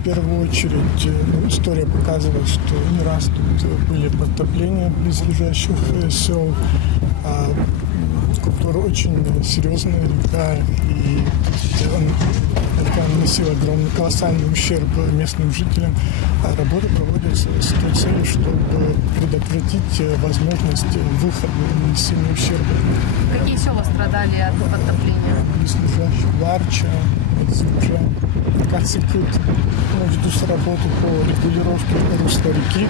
В первую очередь история показывает, что не раз тут были подтопления близлежащих сел. Куптур очень серьезная река, и это наносило огромный, колоссальный ущерб местным жителям. А работы проводятся с той целью, чтобы предотвратить возможность выхода и нанесения ущерба. Какие села страдали от подтопления? Близлежащих Варча, Дзюджа, Кацикут. Ведутся работы по регулировке русла реки,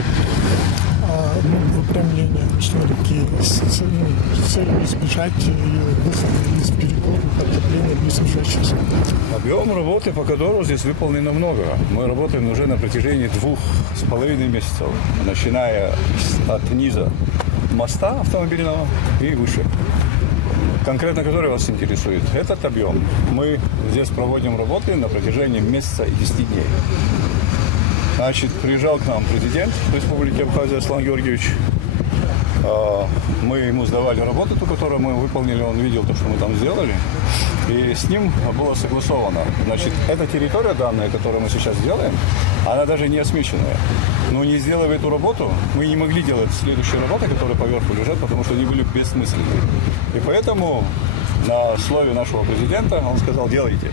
выпрямления русла реки с целью избежать ее выхода из берегов и подтопления близлежащих сел. Объем работы по Кодору здесь выполнено много. Мы работаем уже на протяжении 2,5 месяцев, начиная от низа моста автомобильного и выше. Конкретно который вас интересует, этот объем мы здесь проводим работы на протяжении месяца и 10 дней. Значит, приезжал к нам президент Республики Абхазия Аслан Георгиевич. Мы ему сдавали работу, ту, которую мы выполнили, он видел то, что мы там сделали. И с ним было согласовано. Значит, эта территория данная, которую мы сейчас делаем, она даже не осмеченная. Но не сделав эту работу, мы не могли делать следующие работы, которые поверху лежат, потому что они были бессмысленны. И поэтому на слове нашего президента он сказал: делайте.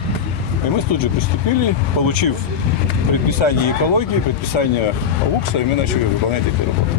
И мы тут же приступили, получив предписание экологии, предписание УКСа, и мы начали выполнять эти работы.